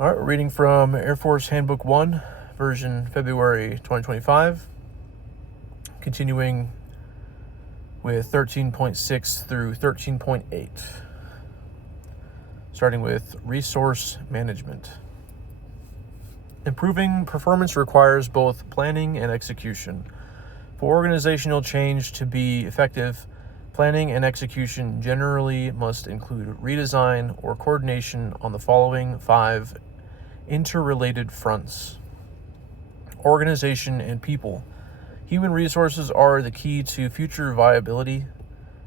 All right, we're reading from Air Force Handbook 1, version February 2025, continuing with 13.6 through 13.8, starting with resource management. Improving performance requires both planning and execution. For organizational change to be effective, planning and execution generally must include redesign or coordination on the following 5 interrelated fronts. Organization and people. Human resources are the key to future viability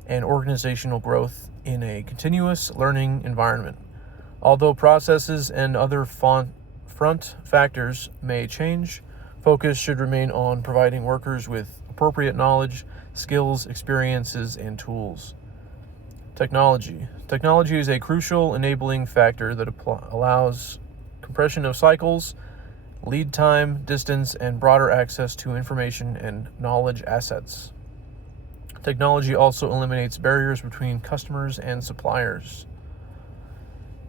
and organizational growth in a continuous learning environment. Although processes and other front factors may change, focus should remain on providing workers with appropriate knowledge, skills, experiences, and tools. Technology. Technology is a crucial enabling factor that allows compression of cycles, lead time, distance, and broader access to information and knowledge assets. Technology also eliminates barriers between customers and suppliers.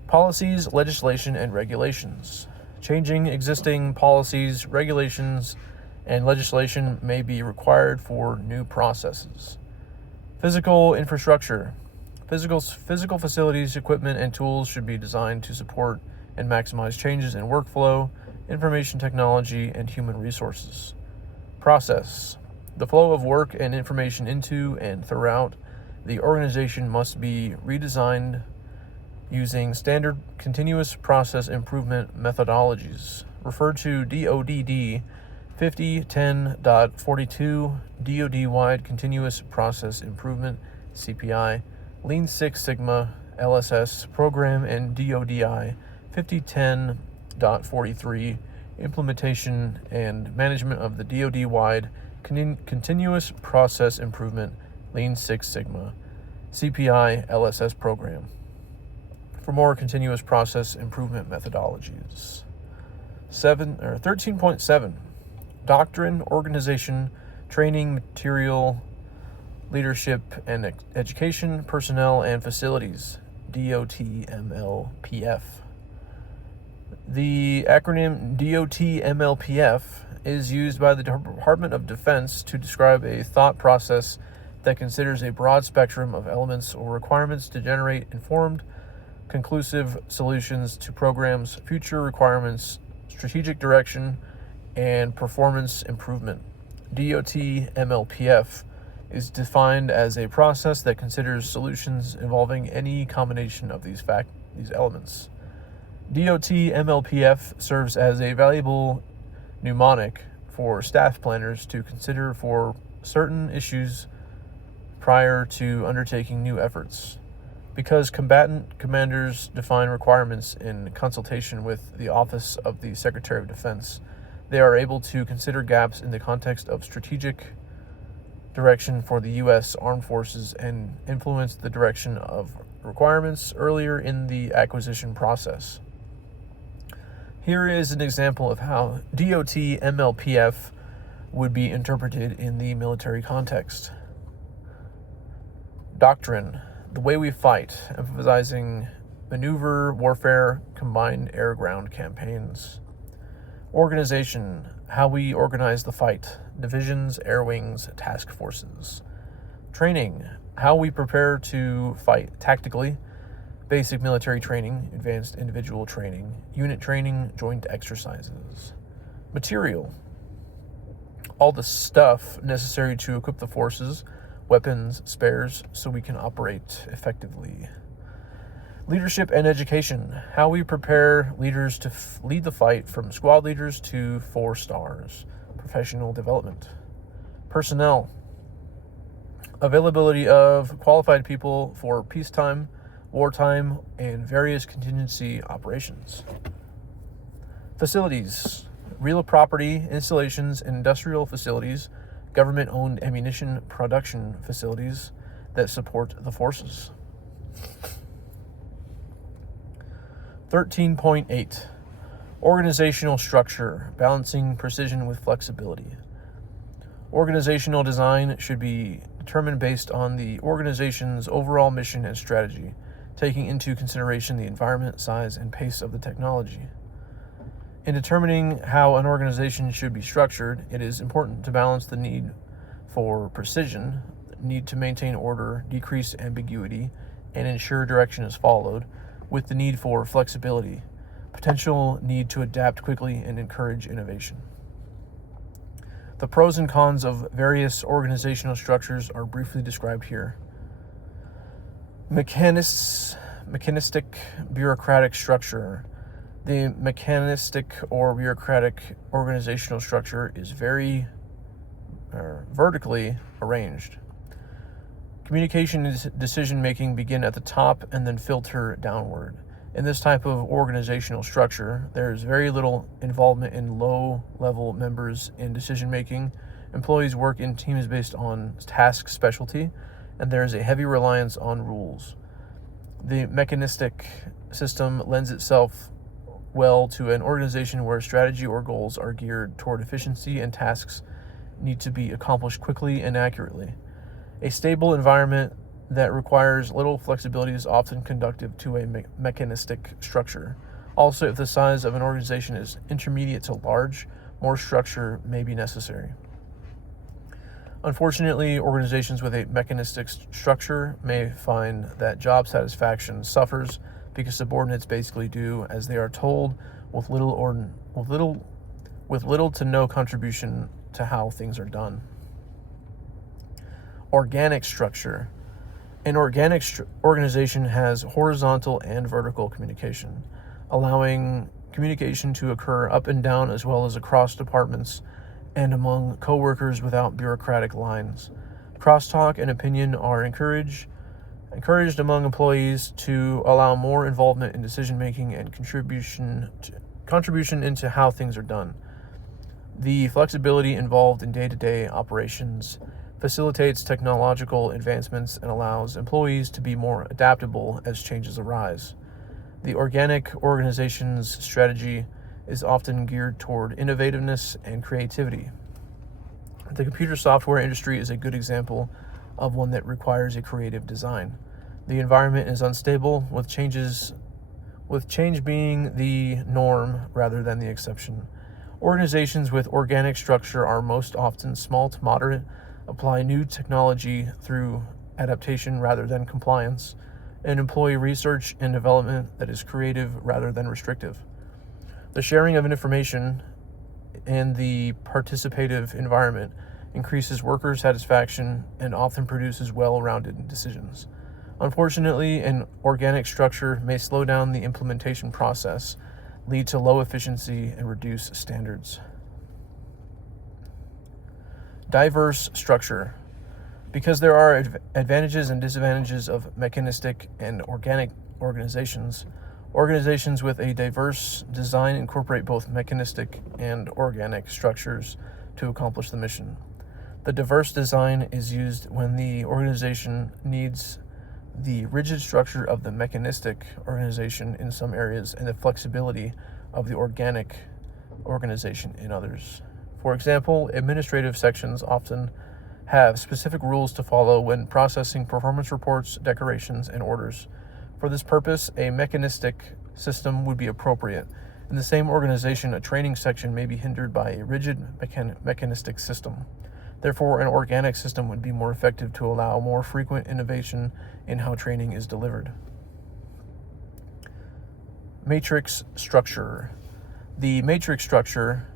Policies, legislation, and regulations. Changing existing policies, regulations, and legislation may be required for new processes. Physical infrastructure. Physical facilities, equipment, and tools should be designed to support and maximize changes in workflow, information technology, and human resources. Process. The flow of work and information into and throughout the organization must be redesigned using standard continuous process improvement methodologies, referred to DODD 5010.42, DoD-wide Continuous Process Improvement, CPI, Lean Six Sigma, LSS program, and DODI 5010.43, implementation and management of the DoD-wide Continuous Process Improvement, Lean Six Sigma, CPI, LSS program. For more continuous process improvement methodologies. 13.7, doctrine, organization, training, material, leadership and education, personnel, and facilities, DOTMLPF. The acronym DOTMLPF is used by the Department of Defense to describe a thought process that considers a broad spectrum of elements or requirements to generate informed, conclusive solutions to programs, future requirements, strategic direction, and performance improvement. DOTMLPF is defined as a process that considers solutions involving any combination of these elements. DOTMLPF serves as a valuable mnemonic for staff planners to consider for certain issues prior to undertaking new efforts. Because combatant commanders define requirements in consultation with the Office of the Secretary of Defense, they are able to consider gaps in the context of strategic direction for the U.S. Armed Forces and influence the direction of requirements earlier in the acquisition process. Here is an example of how DOTMLPF would be interpreted in the military context. Doctrine, the way we fight, emphasizing maneuver, warfare, combined air-ground campaigns. Organization, how we organize the fight, divisions, air wings, task forces. Training, how we prepare to fight tactically, basic military training, advanced individual training, unit training, joint exercises. Material, all the stuff necessary to equip the forces, weapons, spares, so we can operate effectively. Leadership and education, how we prepare leaders to lead the fight from squad leaders to 4 stars, professional development. Personnel, availability of qualified people for peacetime, wartime, and various contingency operations. Facilities, real property, installations, and industrial facilities, government-owned ammunition production facilities that support the forces. 13.8, organizational structure, balancing precision with flexibility. Organizational design should be determined based on the organization's overall mission and strategy, taking into consideration the environment, size, and pace of the technology. In determining how an organization should be structured, it is important to balance the need for precision, need to maintain order, decrease ambiguity, and ensure direction is followed, with the need for flexibility, potential need to adapt quickly, and encourage innovation. The pros and cons of various organizational structures are briefly described here. Mechanistic bureaucratic structure. The mechanistic or bureaucratic organizational structure is very vertically arranged. Communication and decision-making begin at the top and then filter downward. In this type of organizational structure, there is very little involvement in low-level members in decision-making. Employees work in teams based on task specialty, and there is a heavy reliance on rules. The mechanistic system lends itself well to an organization where strategy or goals are geared toward efficiency and tasks need to be accomplished quickly and accurately. A stable environment that requires little flexibility is often conducive to a mechanistic structure. Also, if the size of an organization is intermediate to large, more structure may be necessary. Unfortunately, organizations with a mechanistic structure may find that job satisfaction suffers because subordinates basically do as they are told, with little to no contribution to how things are done. Organic structure. An organic organization has horizontal and vertical communication, allowing communication to occur up and down as well as across departments and among coworkers without bureaucratic lines. Crosstalk and opinion are encouraged among employees to allow more involvement in decision-making and contribution into how things are done. The flexibility involved in day-to-day operations facilitates technological advancements and allows employees to be more adaptable as changes arise. The organic organization's strategy is often geared toward innovativeness and creativity. The computer software industry is a good example of one that requires a creative design. The environment is unstable, with change being the norm rather than the exception. Organizations with organic structure are most often small to moderate, apply new technology through adaptation rather than compliance, and employ research and development that is creative rather than restrictive. The sharing of information and the participative environment increases worker satisfaction and often produces well-rounded decisions. Unfortunately, an organic structure may slow down the implementation process, lead to low efficiency, and reduce standards. Diverse structure. Because there are advantages and disadvantages of mechanistic and organic organizations with a diverse design incorporate both mechanistic and organic structures to accomplish the mission. The diverse design is used when the organization needs the rigid structure of the mechanistic organization in some areas and the flexibility of the organic organization in others. For example, administrative sections often have specific rules to follow when processing performance reports, declarations, and orders. For this purpose, a mechanistic system would be appropriate. In the same organization, a training section may be hindered by a rigid mechanistic system. Therefore, an organic system would be more effective to allow more frequent innovation in how training is delivered. Matrix structure. The matrix structure,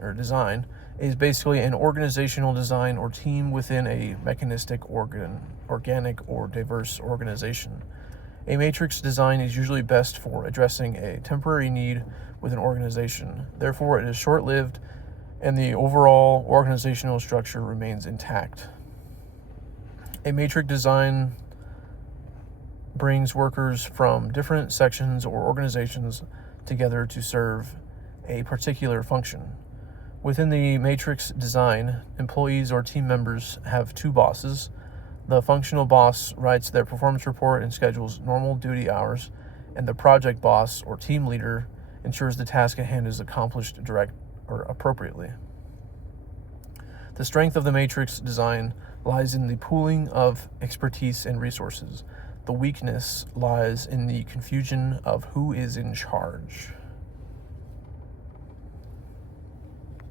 or design, is basically an organizational design or team within a mechanistic, organic, or diverse organization. A matrix design is usually best for addressing a temporary need with an organization. Therefore, it is short-lived and the overall organizational structure remains intact. A matrix design brings workers from different sections or organizations together to serve a particular function. Within the matrix design, employees or team members have two bosses. The functional boss writes their performance report and schedules normal duty hours, and the project boss or team leader ensures the task at hand is accomplished appropriately. The strength of the matrix design lies in the pooling of expertise and resources. The weakness lies in the confusion of who is in charge.